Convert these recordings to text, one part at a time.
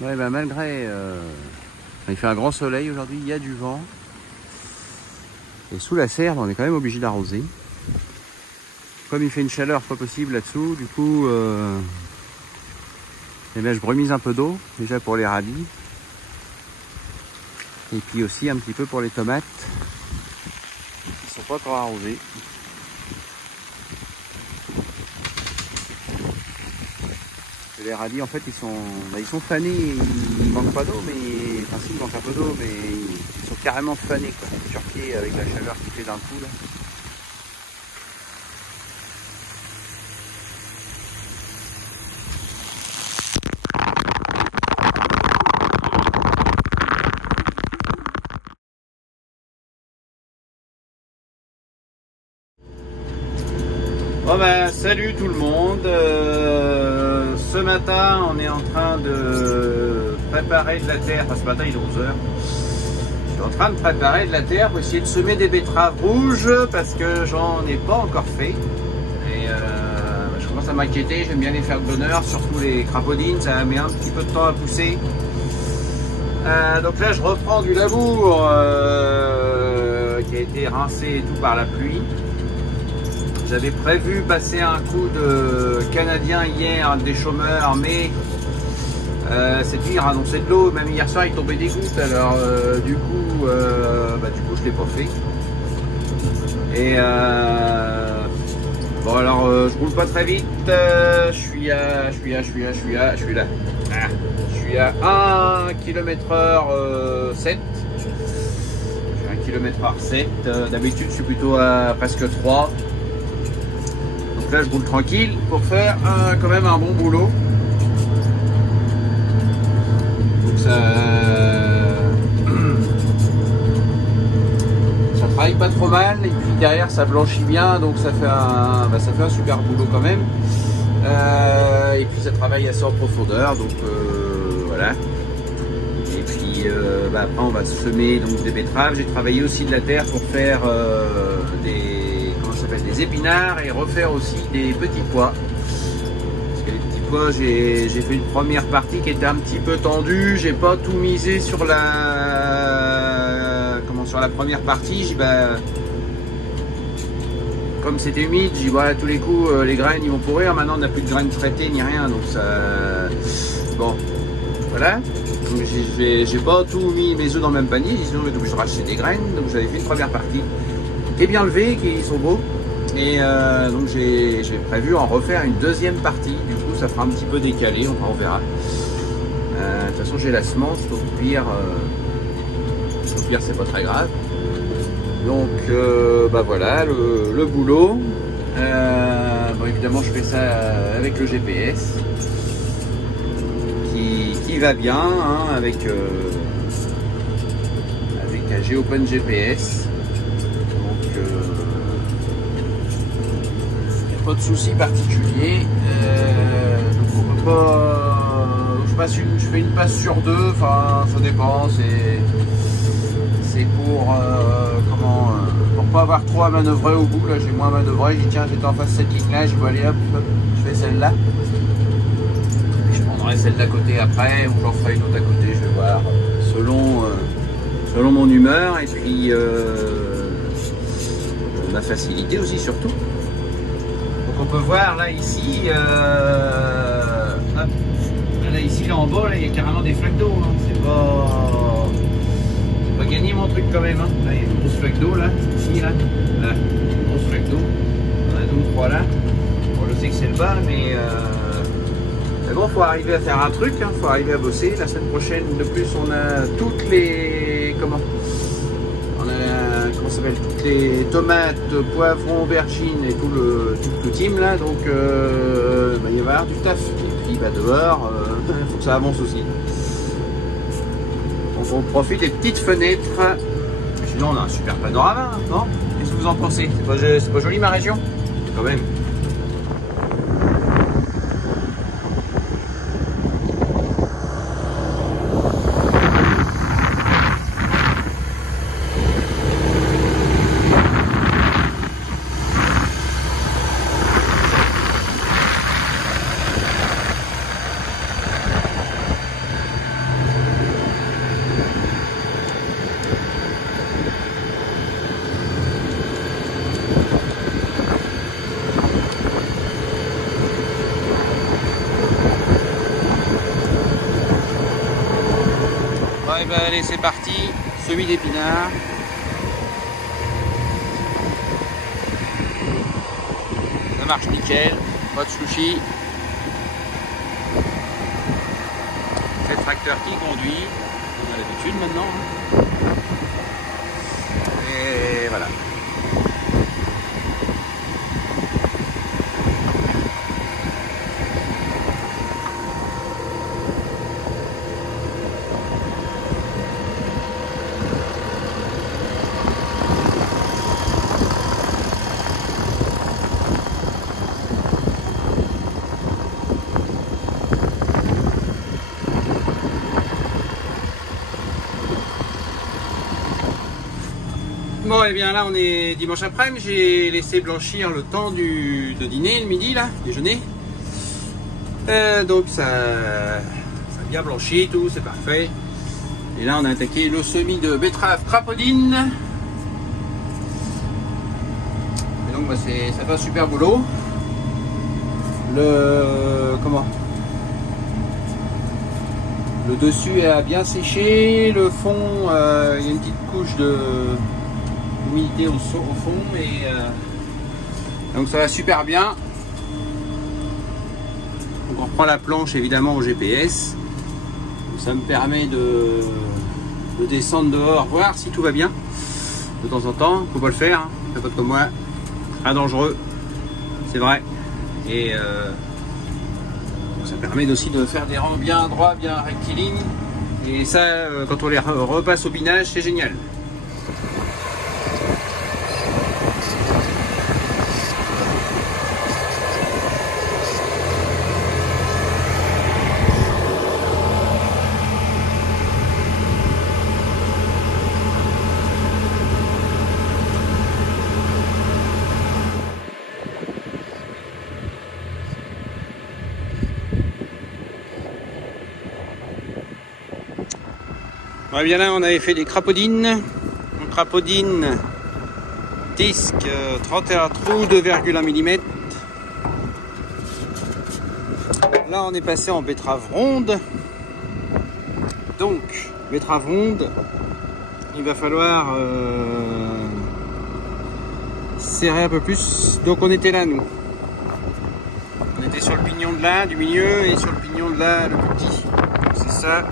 Ouais, bah malgré... il fait un grand soleil aujourd'hui, il y a du vent. Et sous la serre, on est quand même obligé d'arroser. Comme il fait une chaleur pas possible là-dessous, du coup, eh bien, je brumise un peu d'eau, déjà pour les radis. Et puis aussi un petit peu pour les tomates, qui sont pas encore arrosées. Les radis, en fait, ils sont fanés, ils manquent pas d'eau, mais enfin si, ils manquent un peu d'eau, mais ils sont carrément fanés, quoi. Turqués avec la chaleur qui fait d'un coup là. Bon ben, salut tout le monde. Ce matin, on est en train de préparer de la terre. Enfin, ce matin, il est 11h. Je suis en train de préparer de la terre pour essayer de semer des betteraves rouges parce que j'en ai pas encore fait. Et je commence à m'inquiéter. J'aime bien les faire de bonne heure, surtout les crapaudines. Ça met un petit peu de temps à pousser. Donc là, je reprends du labour qui a été rincé et tout par la pluie. J'avais prévu passer un coup de canadien hier, des chômeurs, mais cette nuit il rannonçait de l'eau, même hier soir il tombait des gouttes, alors du coup je l'ai pas fait. Et bon alors je roule pas très vite, je suis à 1 km/h 7. Je suis à 1 km/h 7, d'habitude je suis plutôt à presque 3. Là je roule tranquille pour faire quand même un bon boulot. Donc ça travaille pas trop mal et puis derrière ça blanchit bien, donc ça fait un super boulot quand même. Et puis ça travaille assez en profondeur, donc voilà. Et puis après on va semer donc des betteraves. J'ai travaillé aussi de la terre pour faire des épinards et refaire aussi des petits pois. Parce que les petits pois, j'ai fait une première partie qui était un petit peu tendue. J'ai pas tout misé sur sur la première partie. Comme c'était humide, j'ai dit voilà, tous les coups les graines ils vont pourrir. Maintenant on n'a plus de graines traitées ni rien, donc ça bon voilà. Donc j'ai pas tout mis mes œufs dans le même panier, sinon je vais obligé de racheter des graines. Donc j'avais fait une première partie qui est bien levée, qui sont beaux. Et donc j'ai prévu en refaire une deuxième partie. Du coup ça fera un petit peu décalé, on verra. De toute façon j'ai la semence, au pire c'est pas très grave. Donc voilà le boulot. Bon, évidemment je fais ça avec le GPS qui va bien, hein, avec un Géopen GPS. Pas de soucis particuliers. Je fais une passe sur deux, enfin ça dépend, c'est pour pour pas avoir trop à manœuvrer au bout. Là j'ai moins manœuvré, j'ai dit tiens j'étais en face de cette ligne là, je vais aller hop, je fais celle-là. Et je prendrai celle d'à côté après, ou j'en ferai une autre à côté, je vais voir, selon mon humeur et puis ma facilité aussi surtout. On peut voir là ici, là en bas, là, il y a carrément des flaques d'eau. Hein. C'est pas gagné mon truc quand même. Hein. Là, il y a une grosse flaque d'eau là, ici là, une grosse flaque d'eau. On a 2 ou 3 là. Bon, je sais que c'est le bas, mais bon, faut arriver à faire un truc. Hein. Faut arriver à bosser. La semaine prochaine, de plus, on a toutes les toutes les tomates, poivrons, aubergines et tout le team là, donc il va y avoir du taf. Et puis dehors, il faut que ça avance aussi. Donc on profite des petites fenêtres. Sinon on a un super panorama, non? Qu'est-ce que vous en pensez? C'est pas joli ma région? Quand même. et ben allez, c'est parti, semis d'épinards. Ça marche nickel, pas de sushi. C'est le tracteur qui conduit, on a l'habitude maintenant. Et voilà. Bon, et bien là on est dimanche après-midi, j'ai laissé blanchir le temps de dîner, le midi là, déjeuner. Donc ça a bien blanchi, tout, c'est parfait. Et là on a attaqué le semis de betterave crapaudine. Et donc bah, ça fait un super boulot. Le dessus a bien séché, le fond, il y a une petite couche d'humidité au fond et donc ça va super bien. Donc on reprend la planche évidemment au GPS. Donc ça me permet de descendre dehors, voir si tout va bien de temps en temps. Faut pas le faire, hein. Faites pas comme moi, très dangereux, c'est vrai. Et ça permet aussi de faire des rangs bien droits, bien rectilignes. Et ça, quand on les repasse au binage, c'est génial. Ouais, bien là on avait fait des crapaudines. Donc, crapaudine disque 31 trous 2,1 mm. Là on est passé en betterave ronde. Donc betterave ronde, il va falloir serrer un peu plus. Donc on était là nous. On était sur le pignon de là, du milieu, et sur le pignon de là, le plus petit. C'est ça.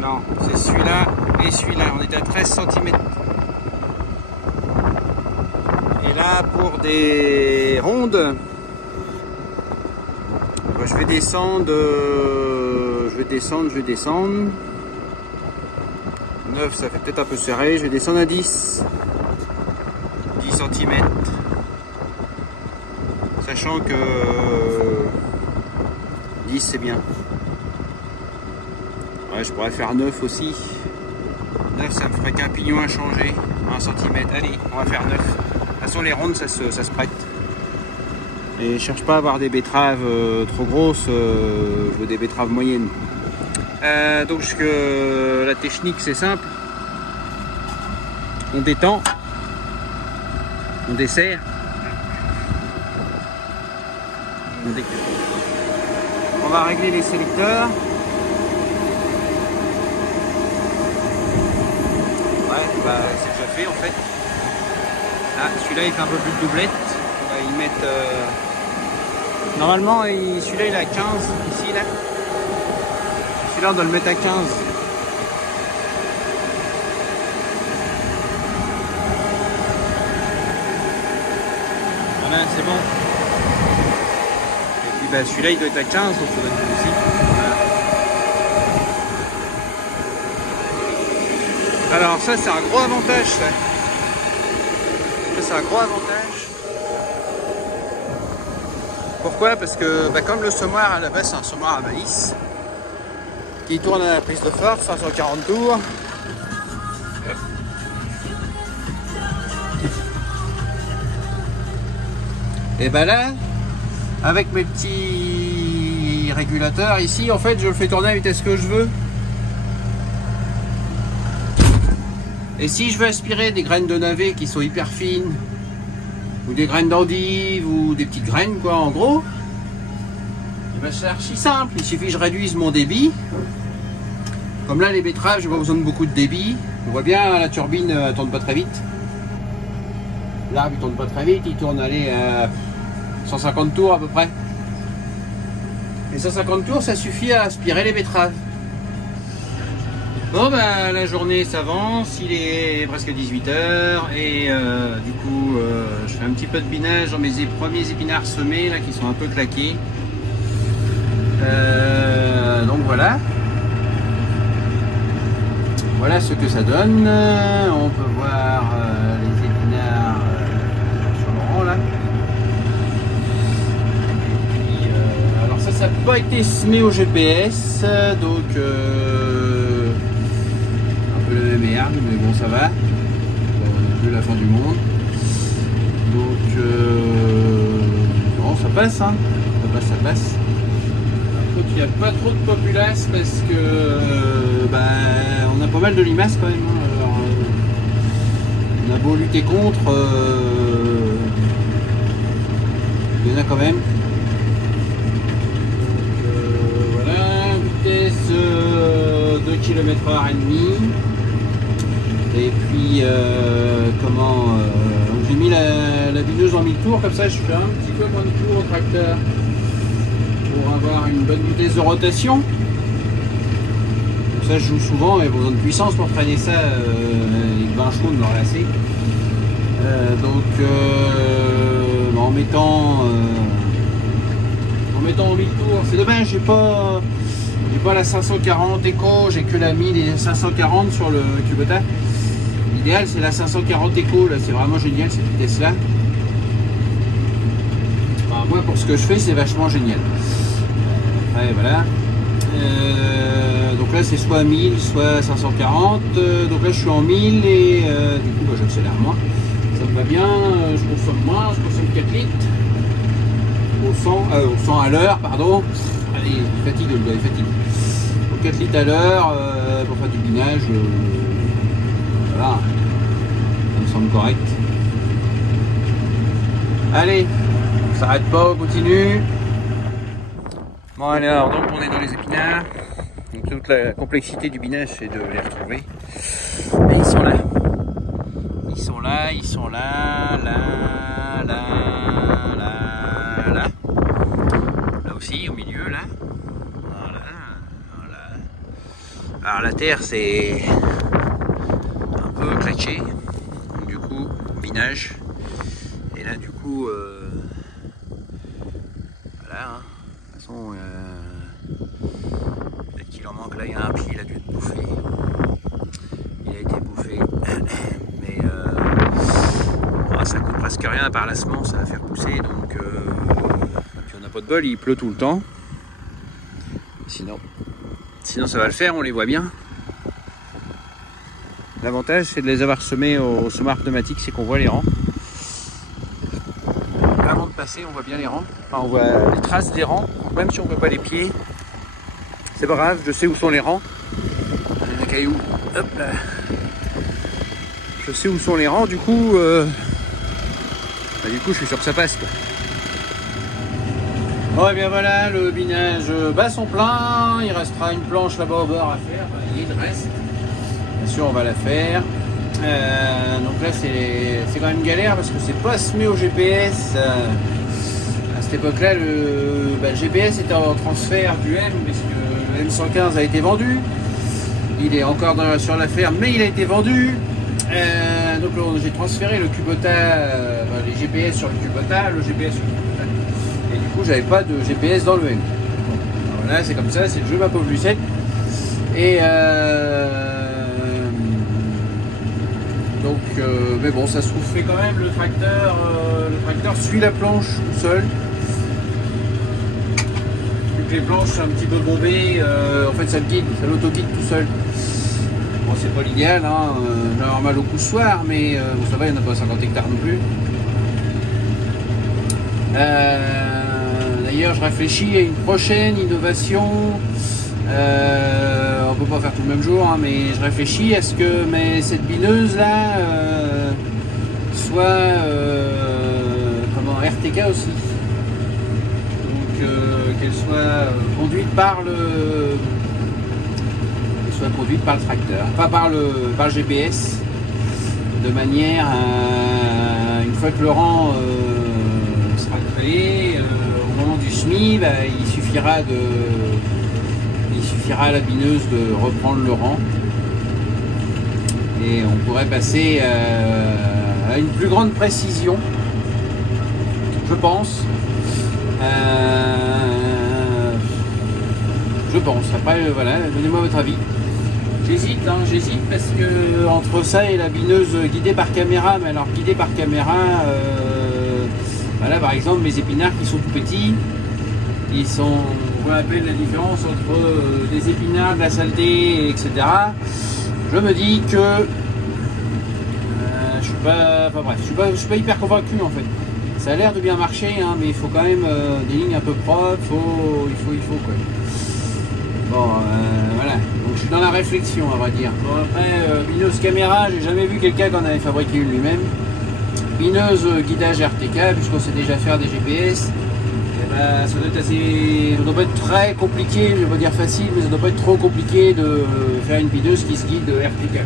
Non, c'est celui-là et celui-là. On était à 13 cm. Et là, pour des rondes, je vais descendre. Je vais descendre. 9, ça fait peut-être un peu serré. Je vais descendre à 10. 10 cm. Sachant que 10 c'est bien. Ouais, je pourrais faire 9 aussi. 9 ça me ferait qu'un pignon à changer. 1 cm. Allez, on va faire 9. De toute façon les rondes ça se prête. Et je cherche pas à avoir des betteraves trop grosses. Je veux des betteraves moyennes. Donc la technique c'est simple. On détend. On desserre. On va régler les sélecteurs. Ouais, bah, c'est déjà fait en fait. Ah, celui-là il fait un peu plus de doublette. On va y mettre. Normalement, celui-là il est à 15 ici là. Celui-là on doit le mettre à 15. Voilà, c'est bon. Et puis bah, celui-là il doit être à 15, donc ça doit être aussi. Voilà. Alors ça c'est un gros avantage ça. Ça c'est un gros avantage. Pourquoi? Parce que bah, comme le semoir à la base c'est un semoir à maïs qui tourne à la prise de force, 540 tours. Et ben là, avec mes petits régulateurs ici, en fait je le fais tourner à la vitesse que je veux. Et si je veux aspirer des graines de navet qui sont hyper fines, ou des graines d'endive, ou des petites graines quoi en gros, et ben c'est archi simple, il suffit que je réduise mon débit, Comme là, les betteraves, j'ai pas besoin de beaucoup de débit. On voit bien, la turbine ne tourne pas très vite. L'arbre, il tourne pas très vite, il tourne, allez, à 150 tours à peu près. Et 150 tours, ça suffit à aspirer les betteraves. Bon, bah, la journée s'avance, il est presque 18 h et du coup, je fais un petit peu de binage dans mes premiers épinards semés, là, qui sont un peu claqués. Donc voilà. Voilà ce que ça donne. On peut voir les épinards sur le rang là. Et puis, alors ça n'a pas été semé au GPS, donc un peu la même merde, mais bon ça va. On plus la fin du monde. Donc bon ça passe, hein. Ça passe. Il n'y a pas trop de populace parce que on a pas mal de limaces quand même. Alors, on a beau lutter contre, il y en a quand même. Voilà, vitesse 2 km/h et demi. Et puis j'ai mis la bineuse en 1000 tours, comme ça je fais un petit peu moins de tours au tracteur. Pour avoir une bonne vitesse de rotation. Donc ça je joue souvent et besoin de puissance pour traîner ça avec 20 chevaux de me relasser. En mettant en 1000 tours, c'est dommage, j'ai pas la 540 Eco, j'ai que la 1000 et 540 sur le Kubota. L'idéal c'est la 540 Eco, là c'est vraiment génial cette vitesse là. Enfin, moi pour ce que je fais c'est vachement génial. Ouais, voilà. Donc là c'est soit 1000 soit 540, donc là je suis en 1000 et du coup j'accélère moins, ça me va bien, je consomme moins, je consomme 4 litres au 100 à l'heure, pardon. Allez, il fatigue le gars, il fatigue. Donc 4 litres à l'heure pour faire du binage, voilà, ça me semble correct. Allez, on s'arrête pas, on continue. Bon alors, donc on est dans les épinards, donc toute la complexité du binage c'est de les retrouver. Et ils sont là. Ils sont là, ils sont là, là, là, là, là. Là aussi, au milieu, là. Voilà, voilà. Alors la terre c'est un peu claqué, donc du coup, binage. Et là du coup, voilà, hein. Peut-être qu'il en manque là, il y a un pied, il a dû être bouffé. Il a été bouffé. Mais ça coûte presque rien par la semence, ça va faire pousser. Donc, puis on n'a pas de bol, il pleut tout le temps. Sinon ça va le faire, on les voit bien. L'avantage c'est de les avoir semés au semoir pneumatique, c'est qu'on voit les rangs. Avant de passer, on voit bien les rangs. Enfin, on voit les traces des rangs, même si on ne voit pas les pieds. C'est pas grave, je sais où sont les rangs. Il y a un caillou. Hop là. Je sais où sont les rangs, du coup, je suis sûr que ça passe, quoi. Bon, et bien voilà, le binage bat son plein. Il restera une planche là-bas au bord à faire. Il reste. Bien sûr, on va la faire. Donc là c'est quand même galère parce que c'est pas semé au GPS. À cette époque là le GPS était en transfert du M puisque le M115 a été vendu. Il est encore sur la ferme mais il a été vendu. Donc j'ai transféré le Kubota, les GPS sur le Kubota, le GPS sur le Kubota. Et du coup j'avais pas de GPS dans le M. Bon, voilà, c'est comme ça, c'est le jeu ma pauvre Lucette. Et donc, mais bon, ça se fait quand même. Le tracteur suit la planche tout seul. Vu que les planches sont un petit peu bombées, en fait, ça le guide, ça l'auto-guide tout seul. Bon, c'est pas l'idéal, hein. J'ai avoir mal au cou ce soir, mais bon, ça va, il n'y en a pas 50 hectares non plus. D'ailleurs, je réfléchis à une prochaine innovation. On peut pas faire tout le même jour, hein, mais je réfléchis à ce que cette bineuse là soit RTK aussi, donc qu'elle soit conduite par soit conduite par le tracteur, pas par le GPS, de manière à, une fois que le rang sera créé, au moment du semis, il suffira à la bineuse de reprendre le rang et on pourrait passer à une plus grande précision, je pense. Je pense. Après, voilà, donnez-moi votre avis. J'hésite parce que entre ça et la bineuse guidée par caméra, mais alors guidée par caméra, voilà, par exemple, mes épinards qui sont tout petits, ils sont, on voit à peine la différence entre des épinards, de la saleté, etc. Je me dis que je suis pas, enfin bref, je suis pas hyper convaincu en fait. Ça a l'air de bien marcher, hein, mais il faut quand même des lignes un peu propres, il faut quoi. Bon, voilà, donc je suis dans la réflexion à vrai dire. Bon, après, bineuse caméra, j'ai jamais vu quelqu'un qui en avait fabriqué une lui-même. Bineuse guidage RTK, puisqu'on sait déjà faire des GPS, et ben, ça doit pas être très compliqué, je vais pas dire facile, mais ça doit pas être trop compliqué de faire une bineuse qui se guide RTK.